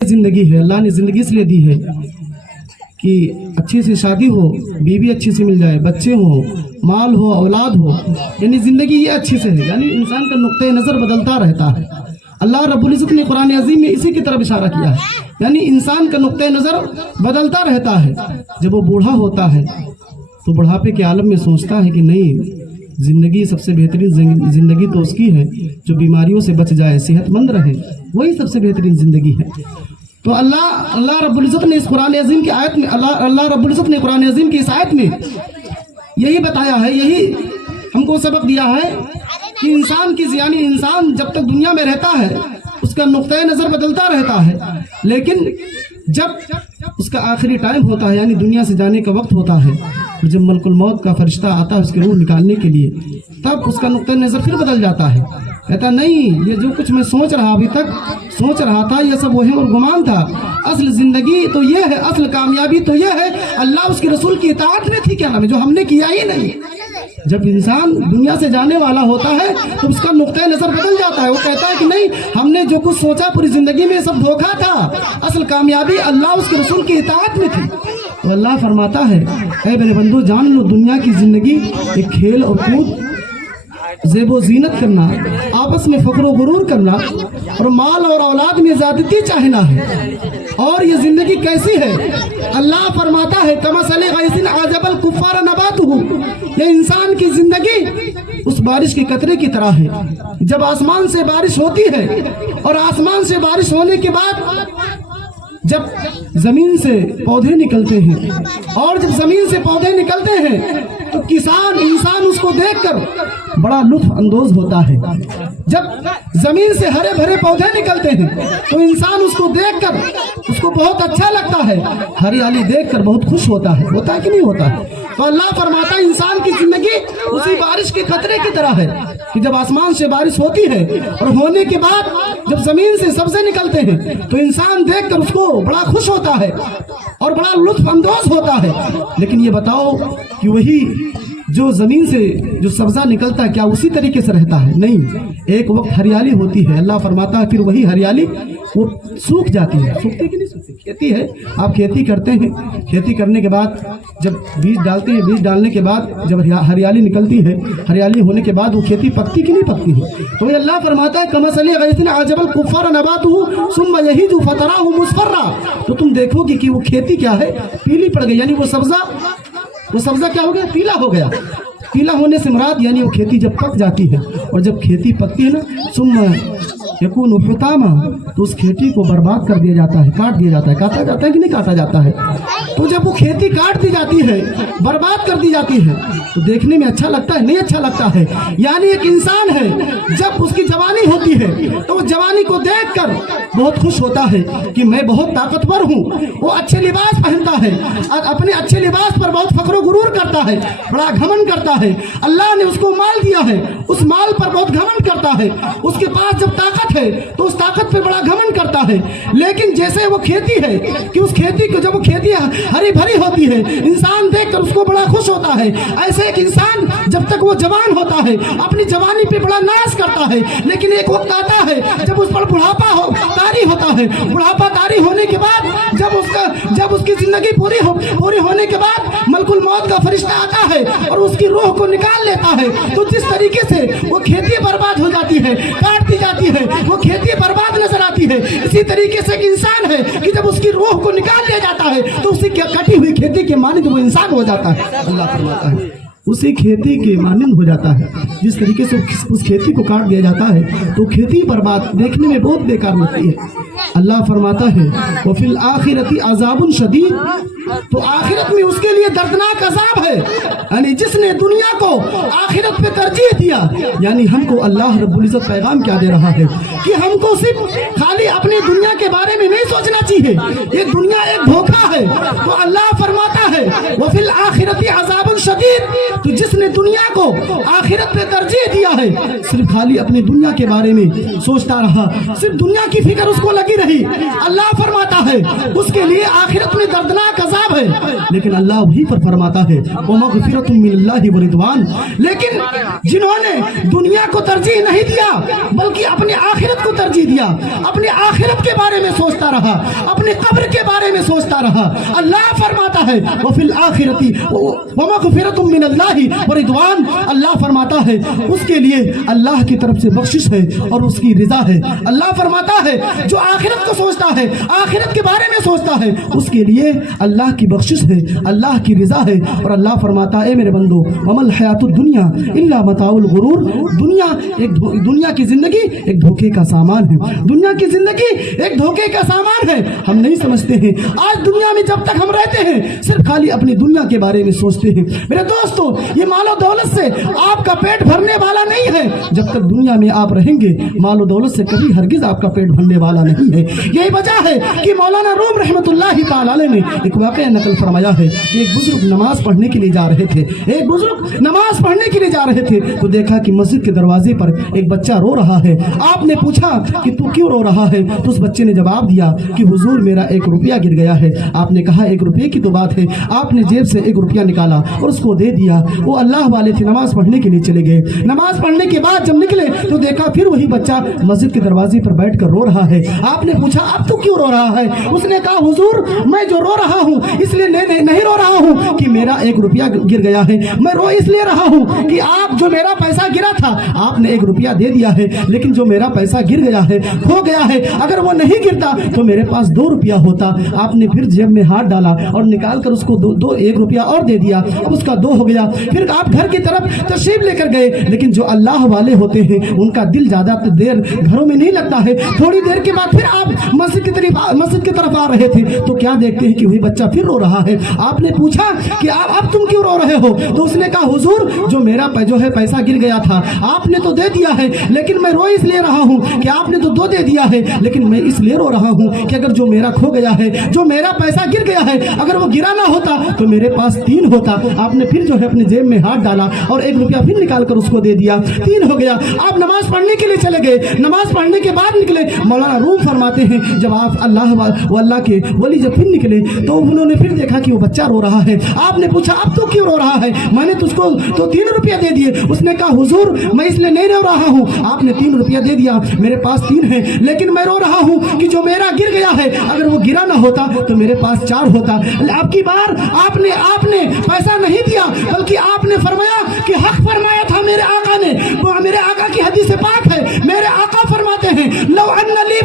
जिंदगी है, अल्लाह ने जिंदगी इसलिए दी है कि अच्छी सी शादी हो, बीवी अच्छी सी मिल जाए, बच्चे हो, माल हो, औलाद हो, यानी जिंदगी ये अच्छी से है। यानी इंसान का नुक्ते नज़र बदलता रहता है। अल्लाह रब्बुल इज़्ज़त ने कुरान अज़ीम में इसी की तरफ इशारा किया है, यानी इंसान का नुक्ते नज़र बदलता रहता है। जब वो बूढ़ा होता है तो बुढ़ापे के आलम में सोचता है कि नहीं, ज़िंदगी सबसे बेहतरीन ज़िंदगी तो उसकी है जो बीमारियों से बच जाए, सेहतमंद रहे, वही सबसे बेहतरीन ज़िंदगी है। तो अल्लाह रब्बुल इज़्ज़त ने इस कुरान अज़ीम की आयत में अल्लाह रब्बुल इज़्ज़त ने कुरान अज़ीम की इस आयत में यही बताया है, यही हमको सबक दिया है कि इंसान की यानी इंसान जब तक दुनिया में रहता है उसका नुक्ता नज़र बदलता रहता है, लेकिन जब उसका आखिरी टाइम होता है यानी दुनिया से जाने का वक्त होता है, तो जब मलकुल मौत का फरिश्ता आता है उसकी रूह निकालने के लिए, तब उसका नुक्ता नज़र फिर बदल जाता है। कहता नहीं, ये जो कुछ मैं सोच रहा अभी तक सोच रहा था ये सब वही और गुमान था, असल ज़िंदगी तो ये है, असल कामयाबी तो ये है अल्लाह उसके रसूल की इताअत में थी, क्या नाम है, जो हमने किया ही नहीं। जब इंसान दुनिया से जाने वाला होता है तो उसका नुक्ता नज़र बदल जाता है। वो कहता है कि नहीं, हमने जो कुछ सोचा पूरी ज़िंदगी में सब धोखा था, असल कामयाबी अल्लाह उसके रसूल की इताअत में थी। तो अल्लाह फरमाता है, ऐ मेरे बंदो जान लो, दुनिया की ज़िंदगी एक खेल और कूद, ज़ेबो ज़ीनत करना, आपस में फ़ख्र गुरूर करना और माल और औलाद में ज़्यादती चाहना है। और ये ज़िंदगी कैसी है? अल्लाह फरमाता है कमसली गैसिन आजबल कुफ़ार नबातुहु, ये इंसान की ज़िंदगी उस बारिश के कतरे की तरह है। जब आसमान से बारिश होती है और आसमान से बारिश होने के बाद जब ज़मीन से पौधे निकलते हैं और जब ज़मीन से पौधे निकलते हैं तो किसान इंसान उसको देखकर बड़ा लुत्फ अंदोज होता है। जब ज़मीन से हरे भरे पौधे निकलते हैं तो इंसान उसको देखकर उसको बहुत अच्छा लगता है, हरियाली देखकर बहुत खुश होता है कि नहीं होता है? तो अल्लाह फरमाता है इंसान की ज़िंदगी उसी बारिश के कतरे की तरह है कि जब आसमान से बारिश होती है और होने के बाद जब ज़मीन से सब्ज़े निकलते हैं तो इंसान देखकर उसको बड़ा खुश होता है और बड़ा लुत्फ अंदोज होता है। लेकिन ये बताओ कि वही जो ज़मीन से जो सब्ज़ा निकलता है क्या उसी तरीके से रहता है? नहीं, एक वक्त हरियाली होती है, अल्लाह फरमाता है फिर वही हरियाली वो सूख जाती है। सूखती कि नहीं सूखती? खेती है, आप खेती करते हैं, खेती करने के बाद जब बीज डालते हैं, बीज डालने के बाद जब हरियाली निकलती है, हरियाली होने के बाद वो खेती पकती कि नहीं पकती है? तो ये अल्लाह फरमाता है कमसली गैसिन आजबल कुफ़ार नबातुहु सुम्मा यहीजु फतराहु मुस्फर्रा, तो तुम देखोगे कि वो खेती क्या है, पीली पड़ गई, यानी वो सब्ज़ा क्या हो गया, पीला हो गया। पीला होने से मुराद यानी वो खेती जब पक जाती है और जब खेती पकती है ना सुम्मा यकूनु हुतामा, तो उस खेती को बर्बाद कर दिया जाता है, काट दिया जाता है। काटा जाता है कि नहीं काटा जाता है? तो जब वो खेती काट दी जाती है, बर्बाद कर दी जाती है, तो देखने में अच्छा लगता है? नहीं अच्छा लगता है। यानी एक इंसान है जब उसकी जवानी होती है तो वो जवानी को देखकर बहुत खुश होता है कि मैं बहुत ताकतवर हूँ, वो अच्छे लिबास पहनता है, अपने अच्छे लिबास पर बहुत फख्र गुरूर करता है, बड़ा घमंड करता है। अल्लाह ने उसको माल दिया है, उस माल पर बहुत घमंड करता है। उसके पास जब ताकत है तो उस ताकत पे बड़ा घमंड करता है। लेकिन जैसे वो खेती है कि उस खेती को जब वो खेती हरी भरी होती है, इंसान देखकर उसको बड़ा खुश होता है। ऐसे एक इंसान जब तक वो जवान होता है अपनी जवानी पे बड़ा नाज करता है, लेकिन एक वक्त आता है जब उस पर बुढ़ापा तारी होता है। बुढ़ापा तारी होने के बाद जब उसकी जिंदगी पूरी होने के बाद मलकुल मौत का फरिश्ता आता है और उसकी रूह को निकाल लेता है, तो जिस तरीके से वो खेती बर्बाद हो जाती है, काट दी जाती है, वो खेती बर्बाद नजर आती है, इसी तरीके से एक इंसान है कि जब उसकी रूह को निकाल लिया जाता है तो उसी कटी हुई खेती के मानिंद वो इंसान हो जाता है। अल्लाह फरमाता है उसी खेती के मानिंद हो जाता है। जिस तरीके से उस खेती को काट दिया जाता है तो खेती बर्बाद देखने में बहुत बेकार लगती है। अल्लाह फरमाता है वो फिल आखिरती अज़ाबुन शदीद, तो आखिरत में उसके लिए दर्दनाक अज़ाब है। यानी जिसने दुनिया को आखिरत पे तरजीह दिया, यानी हमको अल्लाह रब्बुल इज़्ज़त पैगाम क्या दे रहा है कि हमको सिर्फ खाली अपनी दुनिया के बारे में नहीं सोचना चाहिए, ये दुनिया एक धोखा है। तो अल्लाह फरमाता है वो फिल आखिरती अज़ाबुन शदीद, तो जिसने दुनिया को आखिरत पे तरजीह दिया है, सिर्फ खाली अपनी दुनिया के बारे में सोचता रहा, सिर्फ दुनिया की फिक्र उसको लगी रही, अल्लाह फरमाता है उसके लिए आखिरत में दर्दनाक अजाब है, लेकिन अल्लाह वही पर फरमाता है वो मग़फ़िरतुम मिनल्लाहि व रिदवान। लेकिन जिन्होंने दुनिया को तरजीह नहीं दिया बल्कि अपनी आखिरत को तरजीह दिया, अपनी आखिरत के बारे में सोचता रहा, अपने कब्र के बारे में सोचता रहा, अल्लाह फरमाता है वो फिल आखिरती व मग़फ़िरतुम मिनल्लाहि व रिदवान। अल्लाह फरमाता है उसके लिए अल्लाह की तरफ से बख्शिश है और उसकी रिजा है। अल्लाह फरमाता है जो आखिरत को सोचता है, आखिरत के बारे में सोचता है, उसके लिए अल्लाह की बख्शिश है, अल्लाह की रिजा है। और अल्लाह फरमाता है मेरे बंदो वमल हयातुद दुनिया इल्ला मताउल गुरूर। दुनिया की जिंदगी एक धोखे का सामान है, दुनिया की जिंदगी एक धोखे का सामान है। हम नहीं समझते हैं आज दुनिया में जब तक हम रहते हैं सिर्फ खाली अपनी दुनिया के बारे में सोचते हैं। मेरे दोस्तों ये मालो दौलत से आपका पेट भरने वाला नहीं है। जब तक दुनिया में आप रहेंगे मालो दौलत से कभी हरगिज आपका पेट भरने वाला नहीं है। यही वजह है कि मौलाना रूम रहमतुल्लाहि तआला अलैह ने एक वाक़या नकल फरमाया है कि एक बुजुर्ग नमाज पढ़ने के लिए जा रहे थे, एक बुजुर्ग नमाज पढ़ने के लिए जा रहे थे तो देखा कि मस्जिद के दरवाजे पर एक बच्चा रो रहा है। आपने पूछा कि तू क्यों रो रहा है? तो उस बच्चे ने जवाब दिया कि हुजूर मेरा 1 रुपया गिर गया है। आपने कहा 1 रुपये की तो बात है। आपने जेब से 1 रुपया निकाला और उसको दे दिया। वो अल्लाह वाले थे, नमाज पढ़ने के लिए चले गए। नमाज पढ़ने के बाद जब निकले तो देखा फिर वही बच्चा मस्जिद के दरवाजे पर बैठ कर रो रहा है। आपने पूछा अब तू क्यों रो रहा है? उसने कहा हुजूर मैं जो रो रहा हूँ इसलिए नहीं रो रहा हूँ कि मेरा 1 रुपया गिर गया है, मैं रो इसलिए रहा हूँ कि आप जो मेरा पैसा गिरा था आपने 1 रुपया दे दिया है, लेकिन जो मेरा पैसा गिर गया है, खो गया है, अगर वो नहीं गिरता तो मेरे पास 2 रुपया होता। आपने फिर जेब में हाथ डाला और निकाल कर उसको 1 रुपया और दे दिया। अब उसका 2 हो गया। फिर आप घर की तरफ तशरीफ लेकर गए, लेकिन जो अल्लाह वाले होते हैं उनका दिल ज्यादा देर घरों में नहीं लगता है। थोड़ी देर के बाद फिर आप मस्जिद की तरफ आ रहे थे तो क्या देखते हैं कि वही बच्चा फिर रो रहा है। आपने पूछा कि अब तुम क्यों रो रहे हो? तो उसने कहा हुजूर जो मेरा जो है पैसा गिर गया था आपने तो दे दिया है, लेकिन मैं रो इसलिए रहा हूँ कि आपने तो 2 दे दिया है, लेकिन मैं इसलिए रो रहा हूँ कि अगर जो मेरा खो गया है, जो मेरा पैसा गिर गया है, अगर वो गिरा ना होता तो मेरे पास 3 होता। आपने फिर जो है अपने जेब में हाथ डाला और 1 रुपया फिर निकाल कर उसको दे दिया, 3 हो गया। आप नमाज पढ़ने के लिए चले गए, नमाज पढ़ने के बाद निकले। मौलाना रूम फरमाते हैं जब आप अल्लाह के वली जब फिर निकले तो उन्होंने फिर देखा कि वो बच्चा रो रहा है। आपने पूछा अब तो क्यों रो रहा है? मैंने तुझको तो 3 रुपया दे दिए। उसने कहा हुजूर मैं इसलिए नहीं रो रहा हूँ, आपने 3 रुपया दे दिया, मेरे पास 3 है, लेकिन मैं रो रहा हूँ कि जो मेरा गिर गया है अगर वो गिरा ना होता तो मेरे पास 4 होता। आपकी बार आपने पैसा नहीं दिया बल्कि आपने फरमाया कि हक फरमाया था मेरे आका ने। वो मेरे आका की हदीस पाक है, मेरे आका फरमाते हैं लौ अन्ना ली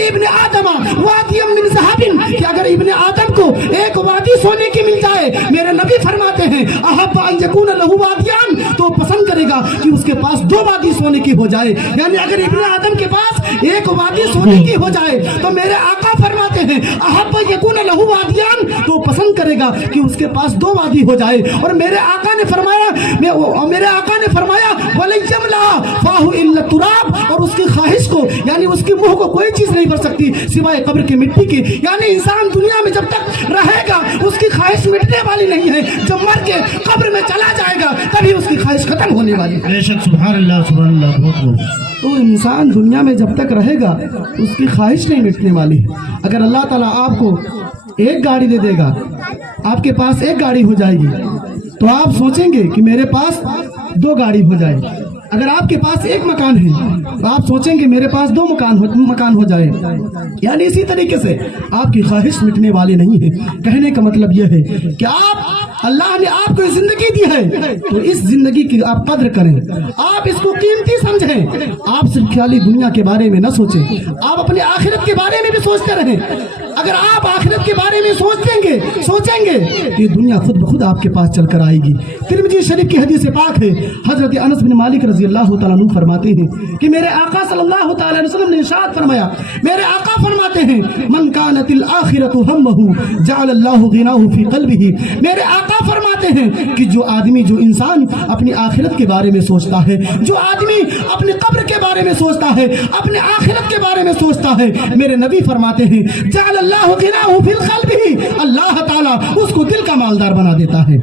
इब्न आदम वादियम मिन ज़हबिन, कि अगर इब्न आदम को एक वादी सोने की मिल जाए, मेरे नबी फरमाते हैं अहब अन यकून लहु वादियान, तो पसंद करेगा कि उसके पास 2 वादी सोने की हो जाए। यानी अगर इब्न आदम के पास एक वादी सोने की हो जाए तो मेरे आका फरमाते हैं अहब यकून लहु वादियान, तो पसंद करेगा कि उसके पास 2 वादी हो जाए। और मेरे आका ने फरमाया वलयमला फाहु इल्ला तुराब, और उसकी ख्वाहिश को यानी उसके मुंह को कोई चीज नहीं भर सकती सिवाय कब्र की मिट्टी की। यानी इंसान दुनिया में जब तक रहेगा उसकी ख्वाहिश मिटने वाली नहीं है, जब मर के कब्र में चला जाएगा तभी उसकी ख्वाहिश खत्म होने वाली है। बेशक सुभान अल्लाह बहुत। तो इंसान दुनिया में जब तक रहेगा उसकी ख्वाहिश नहीं मिटने वाली है। अगर अल्लाह ताला आपको एक गाड़ी दे देगा, आपके पास एक गाड़ी हो जाएगी, तो आप सोचेंगे कि मेरे पास 2 गाड़ी हो जाए। अगर आपके पास एक मकान है तो आप सोचेंगे मेरे पास 2 मकान हो जाए। यानी इसी तरीके से आपकी ख्वाहिश मिटने वाली नहीं है। कहने का मतलब यह है कि अल्लाह ने आपको जिंदगी दी है तो इस जिंदगी की आप कद्र करें, आप इसको कीमती समझें। आप सिर्फ खाली दुनिया के बारे में न सोचें, आप अपने आखिरत के बारे में भी सोचते रहें। अगर आप आखिरत के बारे में सोचेंगे तो ये दुनिया खुद ब खुद आपके पास चलकर आएगी। तिरमिज़ी शरीफ की हदीस पाक है, हजरत अनस बिन मालिक रजी अल्लाह तआला अन्हु फरमाते हैं कि मेरे आका सल्लल्लाहु तआला अलैहि वसल्लम ने इरशाद फरमाया, मेरे आका फरमाते हैं मन कानतिल आखिरतु हम्महु जअल अल्लाहु गिनाहु फी क़ल्बिही। मेरे आका फरमाते हैं कि जो इंसान अपनी आखिरत के बारे में सोचता है, जो आदमी अपनी कब्र के बारे में सोचता है, अपने आखिरत के बारे में सोचता है, मेरे नबी फरमाते हैं जअल अल्लाहु गिनाहु फी क़ल्बिही, अल्लाह ताला उसको दिल का मालदार बना देता है।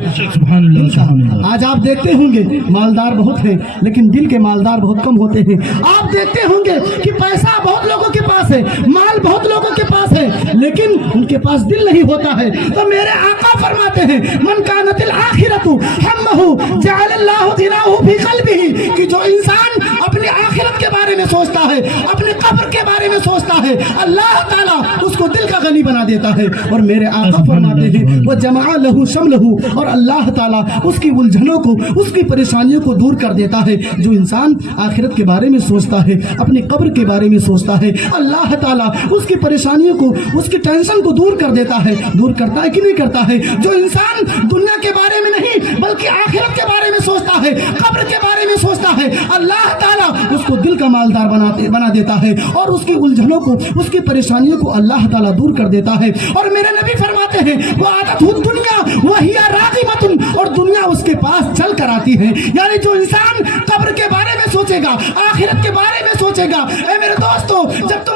आज आप देखते होंगे मालदार बहुत हैं लेकिन दिल के मालदार बहुत कम होते हैं। आप देखते होंगे कि पैसा बहुत लोगों के पास है, माल बहुत लोगों के पास है, لیکن ان کے پاس دل نہیں ہوتا ہے. تو میرے آقا فرماتے ہیں من کانت الآخرۃ ہمہ جعل اللہ غناہ فی قلبہ، کہ جو انسان اپنی آخرت کے بارے میں سوچتا ہے، اپنے قبر کے بارے میں سوچتا ہے، اللہ تعالیٰ اس کو دل کا غنی بنا دیتا ہے. اور میرے آقا فرماتے ہیں وجمع لہ شملہ، اور اللہ تعالیٰ اس کی الجھنوں کو، اس کی پریشانیوں کو دور کر دیتا ہے. جو انسان آخرت کے بارے میں سوچتا ہے، اپنی قبر کے بارے میں سوچتا ہے، اللہ تعالیٰ اس کی پریشانیوں کو، اس کی ٹینشن کو دور کر دیتا ہے. دور کرتا ہے کہ نہیں کرتا ہے؟ جو انسان دنیا کے بارے میں نہیں بلکہ آخرت کے بارے میں سوچتا ہے، قبر کے بارے میں سوچتا ہے، اللہ تعالیٰ اس کو دل کا مالدار بنا دیتا ہے، اور اس کی الجھنوں کو، اس کی پریشانیوں کو اللہ تعالیٰ دور کر دیتا ہے. اور میرے نبی فرماتے ہیں وہ عادت دنیا وہی راغمۃ، اور دنیا اس کے پاس چل کر آتی ہے. یعنی جو انسان قبر کے بارے میں سوچے گا، آخرت کے بارے میں سوچے گا، اے میرے دوستو جب تم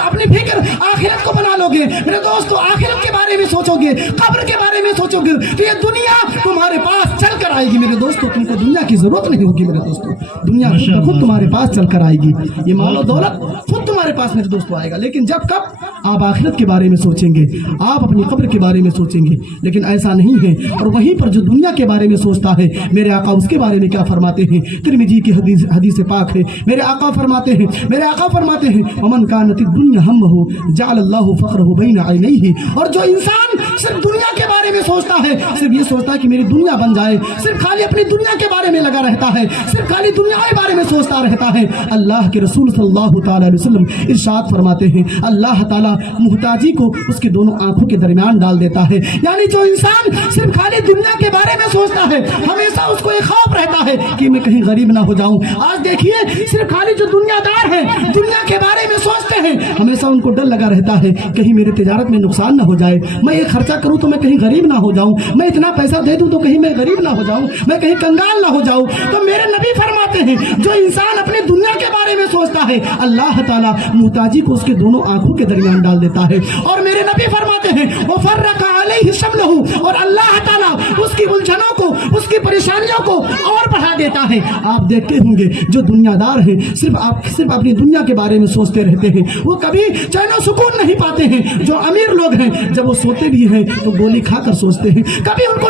اپنی فکر آخرت کو بنا لو گے، میرے دوستو آخرت کے بارے میں سوچو گے، قبر کے بارے میں سوچو گے، تو یہ دنیا تمہارے پاس چل کر آئے گی. میرے دوستو تم کو دنیا کی ضرورت نہیں ہوگی. میرے دوستو دنیا خود تمہارے پاس چل کر آئے گی. یہ مال و دولت خود تمہارے پاس میرے دوستو آئے گا. لیکن جب کب آپ آخرت کے بارے میں سوچیں گے، آپ اپنی قبر کے بارے میں سوچیں گے. لیکن ایسا نہیں ہے. اور وہیں پر جو دنیا کے بارے میں سوچتا ہے، میرے آقا اس کے بارے میں کیا فرماتے ہیں؟ ترمذی کی حدیث پاک ہے. میرے آقا فرماتے ہیں ومن کانت الدنیا ہمہ جعل اللہ فقرہ بین عینیہ، اور جو انسان صرف دنیا کے بارے میں سوچتا ہے، صرف یہ سوچتا ہے کہ میری دنیا بن جائے، صرف خالی اپنی دنیا کے بارے میں لگا رہتا ہے، صرف خالی دنیا کے بارے میں سوچتا رہتا ہے، اللہ کے رسول صلی اللہ تعالی علیہ وسلم ارشاد فرماتے ہیں اللہ تعالیٰ محتاجی کو اس کے دونوں آنکھوں کے درمیان ڈال دیتا ہے. یعنی جو انسان صرف خالی دنیا کے بارے میں سوچتا ہے، ہمیشہ اس کو ایک خوف رہتا ہے کہ میں کہیں غریب نہ ہو جاؤں. آج دیکھیے صرف خالی جو دنیا دار ہیں، دنیا کے بارے میں سوچتے ہیں، ہمیشہ ان کو ڈر لگا رہتا ہے کہیں میرے تجارت میں نقصان نہ ہو جائے، میں یہ خرچہ کروں تو میں کہیں غریب نہ ہو جاؤں، میں اتنا پیسہ دے دوں تو کہیں میں غریب نہ ہو جاؤں، میں کہیں کنگال نہ ہو جاؤں. تو میرے نبی فرماتے ہیں جو انسان اپنی دنیا کے بارے میں سوچتا ہے، اللہ تعالیٰ محتاجی کو اس کے دونوں آنکھوں کے درمیان ڈال دیتا ہے. اور میرے نبی فرماتے ہیں وفرق علیہ شملہ، اور اللہ تعالیٰ اس کی الجھنوں کو، اس کی پریشانیوں کو اور بڑھا دیتا ہے. آپ دیکھتے ہوں گے جو دنیا دار ہیں، صرف اپنی دنیا کے بارے میں سوچتے رہتے ہیں، وہ کبھی چین و سکون نہیں پاتے ہیں. جو امیر لوگ ہیں جب وہ سوتے بھی ہیں تو گولی کھا کر سوچتے ہیں، کبھی ان کو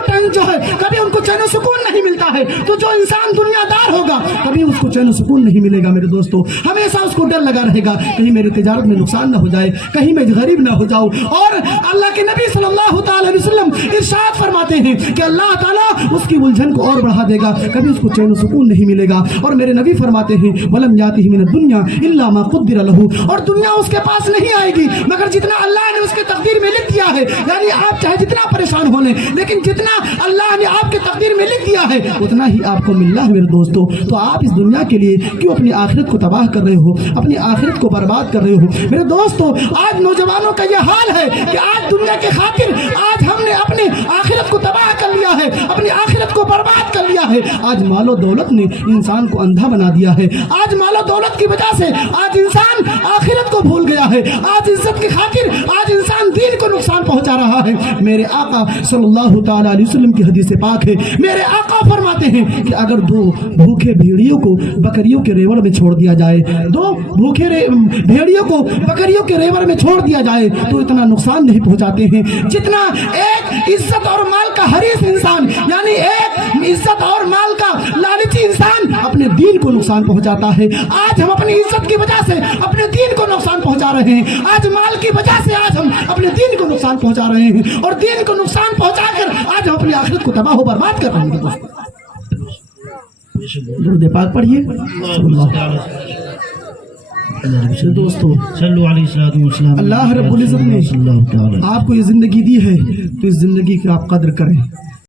کبھی ان کو چین و سکون نہیں ملتا ہے. تو جو انسان دنیا دار ہوگا کبھی اس کو چین و سکون نہیں ملے گا. میرے دوستو ہمیشہ اس کو ڈر لگا رہے گا کہیں میری تجارت میں نقصان نہ ہو جائے، کہیں میں غریب نہ ہو جاؤں. اور اللہ کے نبی صلی اللہ تعالی علیہ وسلم ارشاد فرماتے ہیں کہ اللہ تعالیٰ اس کی الجھن کو اور بڑھا دے گا، کبھی اس کو چین و سکون نہیں ملے گا. اور میرے نبی فرماتے ہیں ولم یاتہ من الدنیا الا ما قدر له، اور دنیا اس کے پاس نہیں آئے گی مگر جتنا اللہ نے اس کے تقدیر میں لکھ دیا ہے. یعنی آپ چاہے جتنا پریشان ہو لیں، لیکن جتنا اللہ نے آپ کے تقدیر میں لکھ دیا ہے اتنا ہی آپ کو ملنا ہے. میرے دوستو تو آپ اس دنیا کے لیے کیوں اپنی آخرت کو تباہ کر رہے ہو، اپنی آخرت کو برباد کر رہے ہو؟ میرے دوستو آج نوجوانوں کا یہ حال ہے کہ آج دنیا کے خاطر آج ہم نے اپنے آخرت کو تباہ کر لیا ہے، اپنی آخرت کو برباد کر لیا ہے. آج مال و دولت نے انسان کو اندھا بنا دیا ہے. آج مال و دولت کی وجہ سے آج انسان آخرت کو بھول گیا ہے. آج عزت کی خاطر آج انسان دین کو نقصان پہنچا رہا ہے. میرے آقا صلی اللہ تعالی علیہ وسلم کی حدیث پاک ہے، میرے آقا فرماتے ہیں کہ اگر دو بھوکے بھیڑیوں کو بکریوں کے ریوڑ میں چھوڑ دیا جائے، دو بھوکے بھیڑیوں کو بکریوں کے ریوڑ میں چھوڑ دیا جائے تو اتنا نقصان نہیں پہنچاتے ہیں جتنا ایک عزت اور مال کا حریص انسان، یعنی ایک عزت اور مال کا لالچی انسان اپنے دین کو نقصان پہنچاتا ہے. آج ہم اپنی عزت کی وجہ سے اپنے دین کو نقصان پہنچا رہے ہیں، آج مال کی وجہ سے آج ہم اپنے دین کو نقصان پہنچا رہے ہیں، اور دین کو نقصان پہنچا کر آج ہم اپنی آخرت کو تباہ و برباد کر رہے ہیں. درود پاک پڑھیے. دوستو اللہ رب العزت نے آپ کو یہ زندگی دی ہے تو اس زندگی کی آپ قدر کریں.